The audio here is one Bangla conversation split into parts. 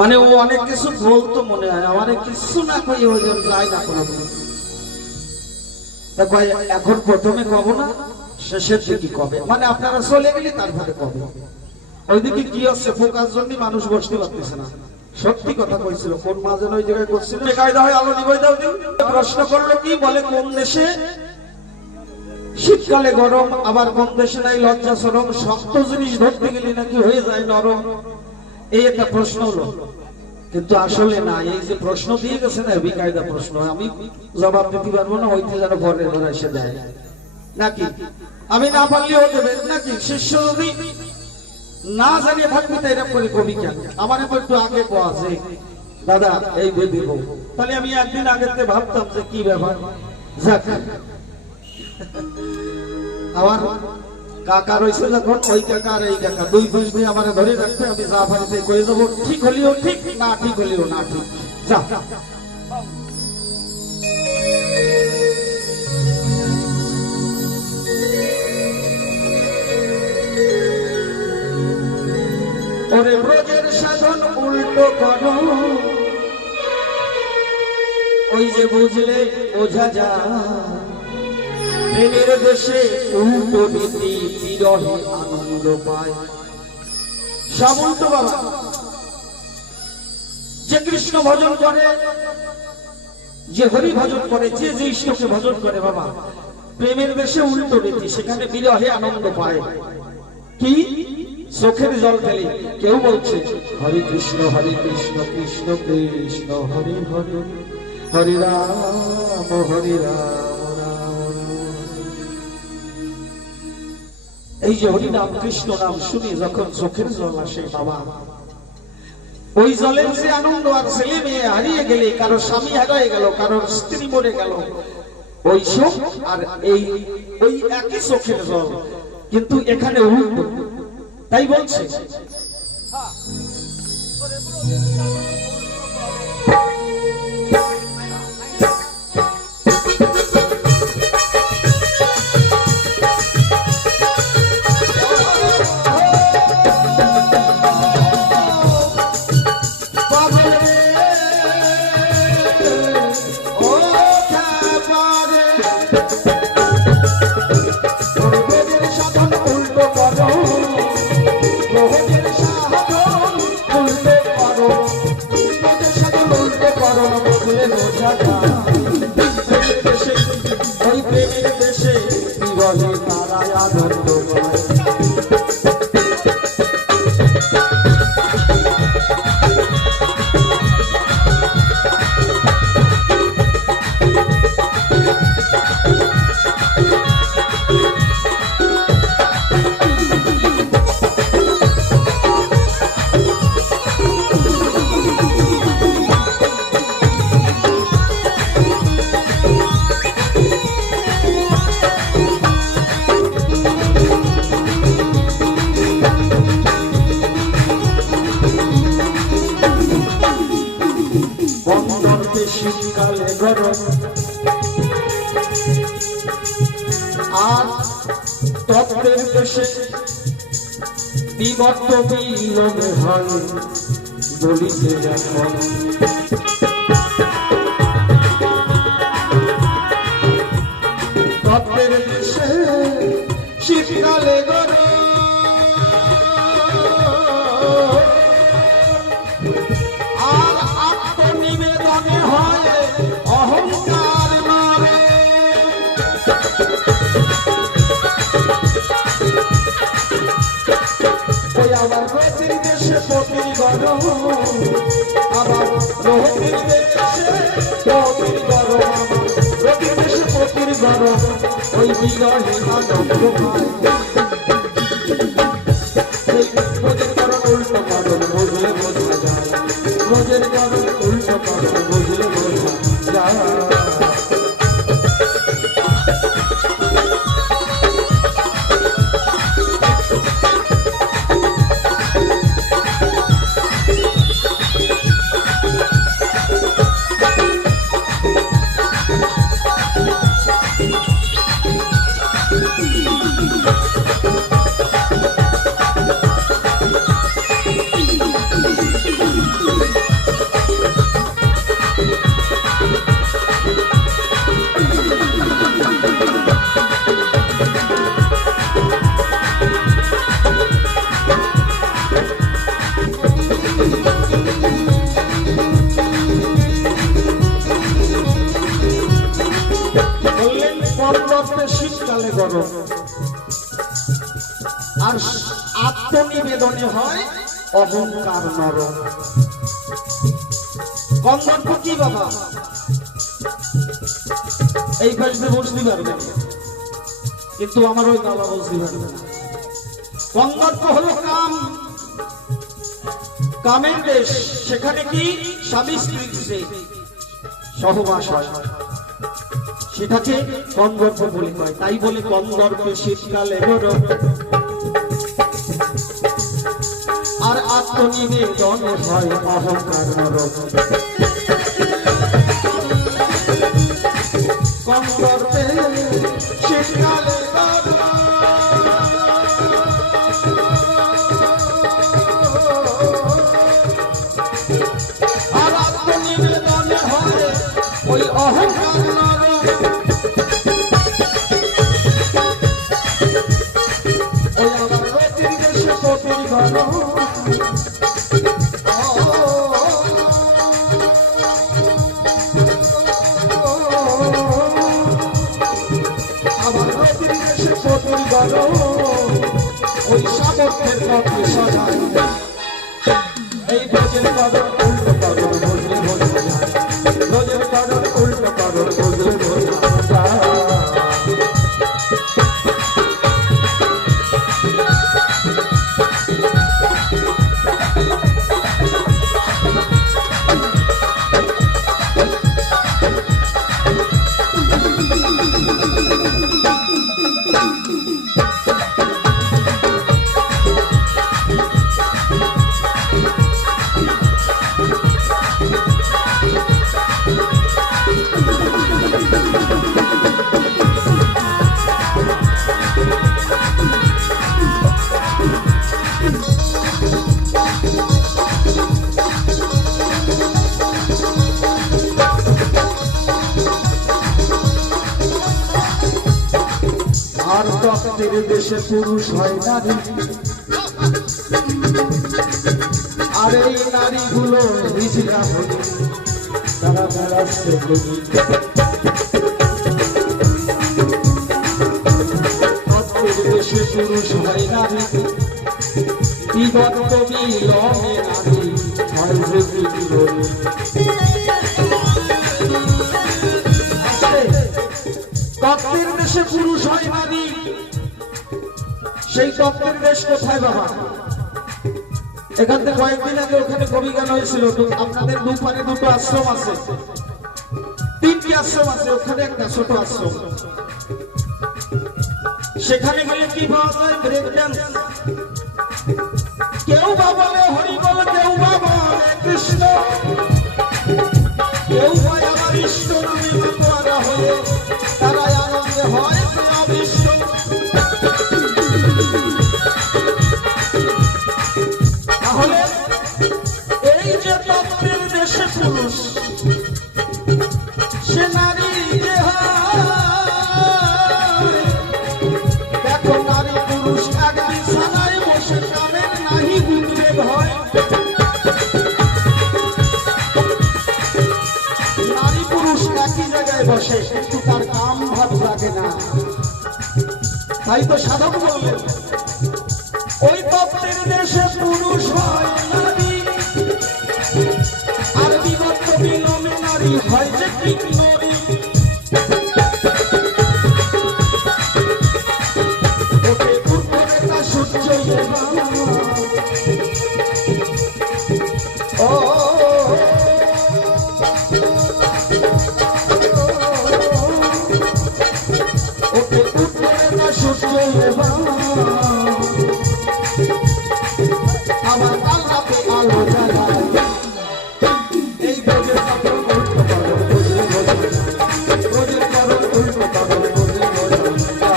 মানে ও অনেক কিছু বলতো মনে হয়, আমার কিছু না কই ও যেন যায় না কোনো। তা কয় এখন প্রথমে কব না, শেষের দিকে কবে, মানে আপনারা চলে গেলে তারপরে কবে। ওইদিকে কি হচ্ছে ফোকাস জন্য মানুষ বসতে পারতেছে না। সত্যি কথা কইছিল, কোন মাঝে ওই জায়গায় করছিল কায়দা হয় আলো নিবাই দাও দিন। প্রশ্ন করলো কি বলে, কোন দেশে শীতকালে গরম, আবার কোন দেশে নাই লজ্জা শরম, শক্ত জিনিস ধরতে গেলে নাকি হয়ে যায় নরম। এই একটা প্রশ্ন হলো, কিন্তু আসলে না, এই যে প্রশ্ন দিয়ে গেছে না বেকায়দা প্রশ্ন, আমি জবাব দিতে পারবো না, ওইতে যেন পরে ধরা এসে দেয় নাকি, আমি না পারলেও দেবেন নাকি। শিষ্য যদি না জানিয়ে থাকবে তাই এরকম করে কবি কেন, আমার একটু আগে কোয়া আছে দাদা এই বেবি বউ, তাহলে আমি একদিন আগে ভাবতাম যে কি ব্যাপার। যাক, আমার কাকা রয়েছে যখন, ওই কাকা আর এই কাকা দুই বয়স দিয়ে আমার ধরে রাখতে, আমি যা পারিতে করে দেবো, ঠিক হলেও ঠিক, না ঠিক হলেও না ঠিক। যা ওরে ব্রজের সাধন উল্টো করো, ওই যে বুঝলে বোঝা যায়, প্রেমের দেশে উল্টো নীতি, বিরহে আনন্দ পায়। সব উল্টো বাবা, যে কৃষ্ণ ভজন করে, যে হরি ভজন করে, যে যে ইষ্টকে ভজন করে বাবা, প্রেমের দেশে উল্টো নীতি, সেখানে বিরহে আনন্দ পায়। কি চোখের জল ফেলে কেউ বলছে হরে কৃষ্ণ কৃষ্ণ কৃষ্ণ হরে হরে, হরে রাম হরে রাম। এই যে হরি নাম কৃষ্ণ নাম শুনি যখন চোখের জল আসে বাবা, ওই জলের যে আনন্দ, আর ছেলে মেয়ে হারিয়ে গেলে, কারো স্বামী হারিয়ে গেল, কারো স্ত্রী মরে গেল, ওই শোক আর এই ওই একই চোখের জল, কিন্তু এখানে উল্টো। তাই বলছে ওই প্রেমের দেশে বিরহে তারাই আনন্দ পায়। শীতকালে গরম, আর তত্ত্বের দেশে বিবর্ত বিলোমে হয় বলিতে এখন। তত্ত্বের দেশে শীতকালে গরম, আর আত্মনিবেদনে হয় অহংকার মারে। ওই আবার রতির দেশে পতির গরম, আবার রতির দেশে পতির গরম, রতির দেশে পতির গরম, ওই বিরহে আনন্দ পায়। বোঝের কারণ উল্টো কারণ বুঝলে বোঝা যায়, বোঝের কারণ উল্টো কারণ বুঝলে বোঝা যায়। নরম, আর আত্মনিবেদনে হয় অহংকার নরম। কন্দর্প কি বাবা? এই পাশে বুঝতে পারবে, কিন্তু আমার ওই বাবা বুঝতে পারবে না। কন্দর্প হলো কাম, কামের দেশ। সেখানে কি স্বামী স্ত্রীর সহবাস হয়, সেটাকে কন্দর্প বলে কয়। তাই বলে কন্দর্পে শীতকালে গরম, আর আত্মনিবেদনে হয় অহংকার নরম। কন্দর্পে শীতকালে আর আত্মনিবেদনে হয় ওই অহংকার নরম। ওই আমার রতির দেশে পতির গরম, ওই সামর্থ্যের পথে সজায় এই ব্রজের কদর উল্টো কদর বুঝলে বোঝা যায়, ব্রজের কদর উল্টো কদর বুঝলে বোঝা যায়। আর তপ্তের দেশে পুরুষ হয় নারী, আর এই নারীগুলো হিজড়া হয়ে তারা বেড়াচ্ছে গলি। তপ্তের দেশে পুরুষ হয় নারী, বিগত মিলনে নারী হয় যে বিরোধী। তত্ত্বের দেশে পুরুষ হয় নারী, সেই তত্ত্বের দেশ কোথায় বাবা? এখান থেকে কয়েকদিন আগে ওখানে কবি গান হয়েছিল। আপনাদের দুপারে দুটো আশ্রম আছে, তিনটি আশ্রম আছে, ওখানে একটা ছোট আশ্রম। সেখানে গেলে কি পাওয়া যায়? Break dance. কেউ বা বলে হরিবল, কেউ বা বলে কৃষ্ণ, কেউ হয় আমার ইষ্ট নামে মাতোয়ারা হয়ে তারা আনন্দে হয় অবিষ্ট। তাহলে এই যে তত্ত্বের দেশে পুরুষ, সে নারী যে দেখো নারী পুরুষ এক বিছানায় বসে কামের নাহি বিদ্বেগ হয়। নারী পুরুষ একই জায়গায় বসে, কিন্তু তার কাম ভাব লাগে না। তাই তো সাধক বললেন ওই তত্ত্বের দেশে পুরুষ হয় নারী, আর বিগত বিলমে নারী হয় যে কিন্নরী। ওকে উত্তরে তা সূর্য ও ওকে উত্তরে তা সূর্য আমার আল্লাহকে আলো জ্বালায়। এই ব্রজের কদর উল্টো কদর বুঝলে বোঝা যায়, ব্রজের কদর উল্টো কদর বুঝলে বোঝা যায়।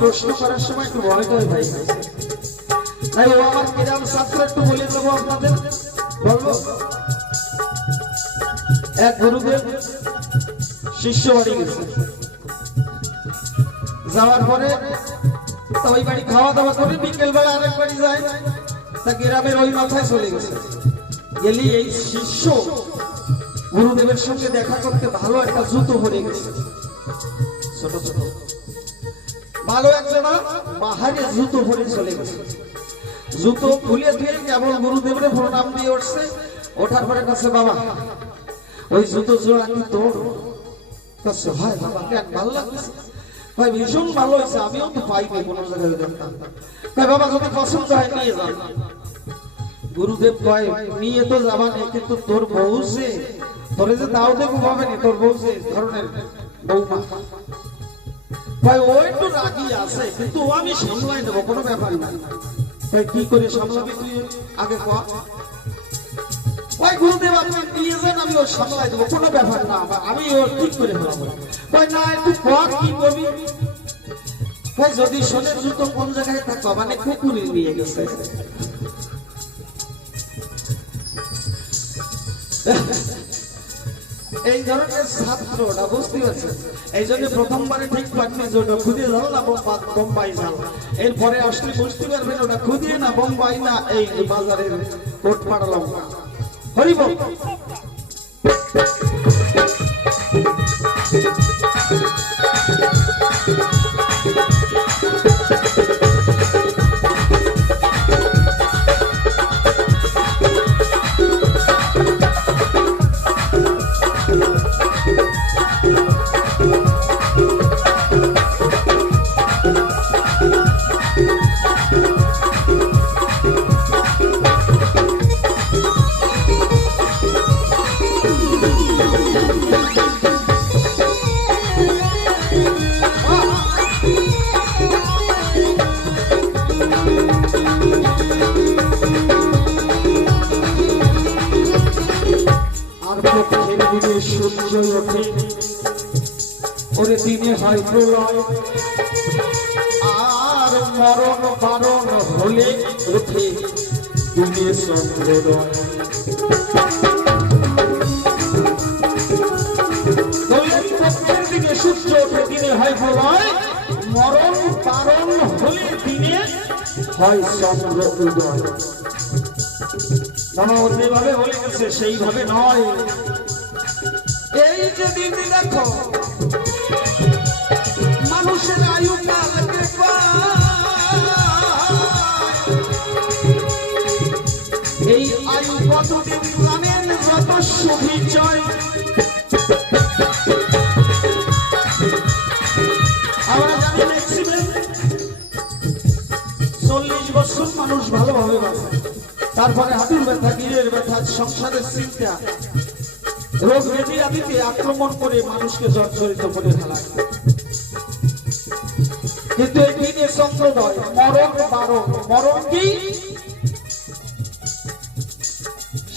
প্রশ্ন করার সময় একটু ভয় করে ভাই, তাই ও আমার কিরাম ছাত্র একটু বলে দেবো আপনাদের, বলবো। এক গুরুদেব শিষ্য বাড়ি গেছে, যাওয়ার পরে ওই বাড়ি খাওয়া দাওয়া করে বিকেল বেলা আরেক বাড়ি যায়, তা গ্রামের ওই মাথায় চলে গেছে। গেলি এই শিষ্য গুরুদেবের সঙ্গে দেখা করতে ভালো একটা জুতো পরে গেছে, ছোট ছোট ভালো একজনা বাহারে জুতো পরে চলে গেছে। জুতো খুলে দিয়ে কেবল গুরুদেবের প্রণাম দিয়ে উঠছে, ওঠার পরে কাছে বাবা ওই জুতো জোড়া কি তোর? কাছে হয় বাবা, কেন ভালো লাগছে? ভাই ভীষণ ভালো হয়েছে, আমিও তো পাইনি কোনো জায়গায় দেখতাম। ভাই বাবা যদি পছন্দ হয় নিয়ে যান। গুরুদেব কয় নিয়ে তো যাবা নেই, কিন্তু তোর বউ যে তোরে যে দাও দেখো ভাবে নি, তোর বউ যে ধরনের বৌমা, ভাই ও একটু রাগি আছে, কিন্তু ও আমি সামলাই নেবো, কোনো ব্যাপার না। ভাই কি করে সামলাবি তুই আগে কয়া। ভাই গুরুদেব আপনি নিয়ে যান, আমি ও সামলাই দেবো, কোনো ব্যাপার না, আমি ও ঠিক করে ফেলাবো। ভাই না একটু কয়া কি করবি? ভাই যদি সোনের জুতো কোন জায়গায় থাকবো, মানে কুকুরে নিয়ে গেছে। এই ধরনের ছাত্রটা বুঝতে পারছেন, এই জন্য প্রথমবারে ঠিক পারবেন যে ওটা খুদে জাল না বোম্বাই জাল, এরপরে আসলে বুঝতে পারবেন ওটা খুদে না বোম্বাই না এই বাজারের কোট পাড়া লঙ্কা। হরিবল। সূর্য ওঠে, ওরে দিনে হয় প্রলয়, আর মরণ বারণ হলে ওঠে দিনে চন্দ্রোদয়। পক্ষের দিকে সূর্য ওঠে, দিনে হয় প্রলয়, মরণ বারণ হলে দিনে হয় চন্দ্র উদয়। যেভাবে বলে গেছে সেইভাবে নয়। এই যে দিন দেখো মানুষের আয়ু কালকে এই আয়ু কতদিন জানেন? যত সুবিচয়। আমরা জানি ম্যাক্সিমাম 40 বছর মানুষ ভালোভাবে বাঁচে, তারপরে হাঁটুর ব্যথা, গিরের ব্যথা, সংসারের চিন্তা, রোগ ব্যাধি আদিতে আক্রমণ করে মানুষকে জর্জরিত করে ফেলায়। কিন্তু এই দিনে চন্দ্রোদয়, মরণ বারণ। মরণ কি?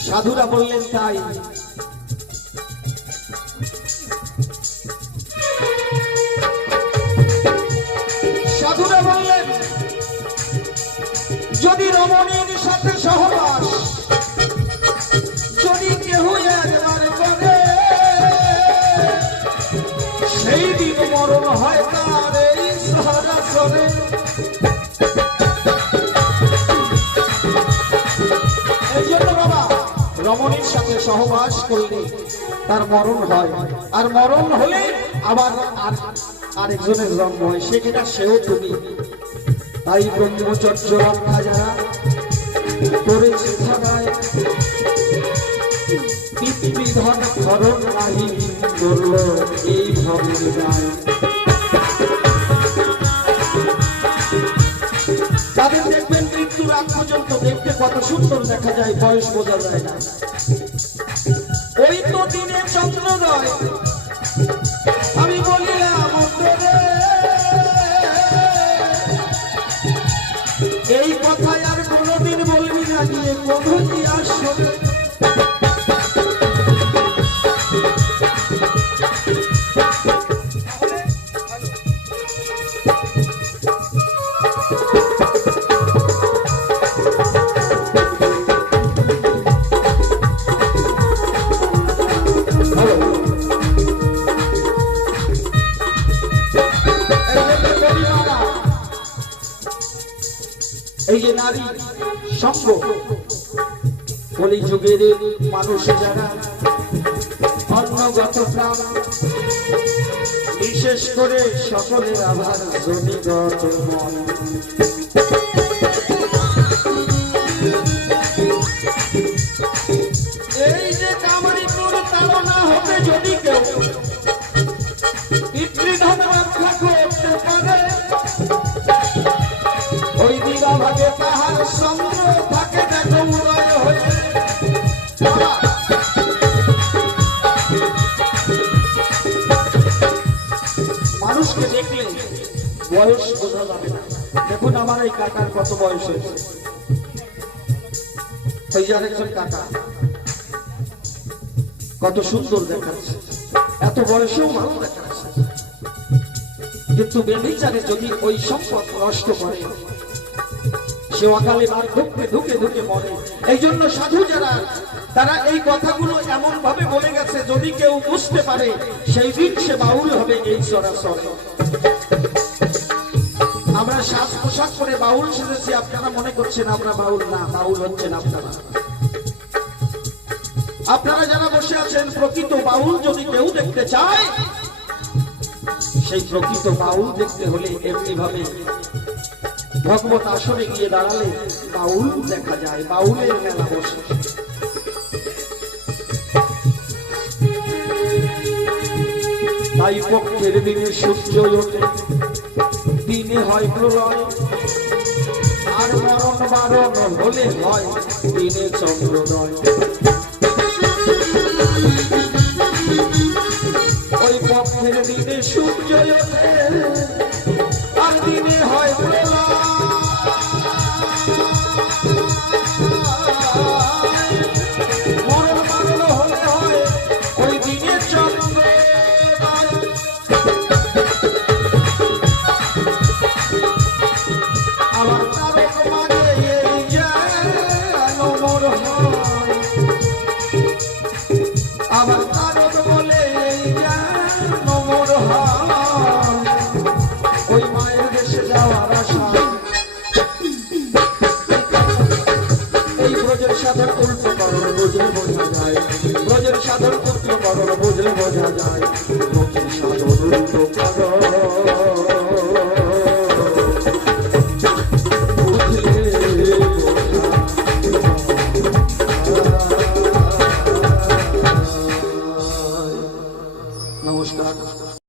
সাধুরা বললেন তাই। সাধুরা বললেন যদি রমণীর সাথে সহবাস যদি কেহ একবার করে, সেই দিন মরণ হয় তার এই সাহারা চলে। এই জন্য বাবা রমণীর সাথে সহবাস করলে তার মরণ হয়, আর মরণ হলে আবার আরেকজনের জন্ম হয়, সেটা সেও তুমি। তাই ব্রহ্মচর্য রক্ষা যারা করেছে থানায়, পিতৃধন খরণ নাহি করল এই ভবের গায়। তাদের দেখবেন মৃত্যুর আগ পর্যন্ত দেখতে কত সুন্দর দেখা যায়, বয়স বোঝা যায় না। ওই তো দিনে চন্দ্রোদয়। আমি বলিলাম এই কথায় আর কোনোদিন বলবি না গিয়ে কবি আসবে। নারী সঙ্গ কলিযুগের মানুষ যারা অন্নগত প্রাণ, বিশেষ করে সকলের আবার জনিগত মন। এই যে কামারিপুর তাড়না হবে যদি কেউ পিতৃধন রক্ষা করতে পারে, ওই দিবা ভাগে তাহার চন্দ্র থাকে দেখো উদয় হয়ে। মানুষকে দেখলে বয়স বোঝা যাবে না। দেখুন আমার এই কাকার কত বয়স হয়েছে, এই যে আরেকজন কাকা কত সুন্দর দেখাচ্ছে, এত বয়সেও ভালো দেখাচ্ছে। কিন্তু বেবিচারে যদি ওই সম্পদ নষ্ট করে, সে অকালে বার্ধক্যে ধুকে ধুকে মরে। এই জন্য সাধু যারা তারা এই কথাগুলো এমন ভাবে বলে গেছে, যদি কেউ বুঝতে পারে সেই দিন সে বাউল হবে এই চরাচর। আমরা সাজ পোশাক করে বাউল সেজেছি, আপনারা মনে করছেন আমরা বাউল না, বাউল হচ্ছেন আপনারা। আপনারা যারা বসে আছেন, প্রকৃত বাউল যদি কেউ দেখতে চায়, সেই প্রকৃত বাউল দেখতে হলে এমনি ভাবে ভগবত আসনে গিয়ে দাঁড়ালে বাউল দেখা যায়, বাউলের মেলা বসে। তাই পক্ষের দিনে সূর্য ওঠে, দিনে হয় প্রলয়, আর মরণ বারণ হলে হয় দিনে চন্দ্রোদয়।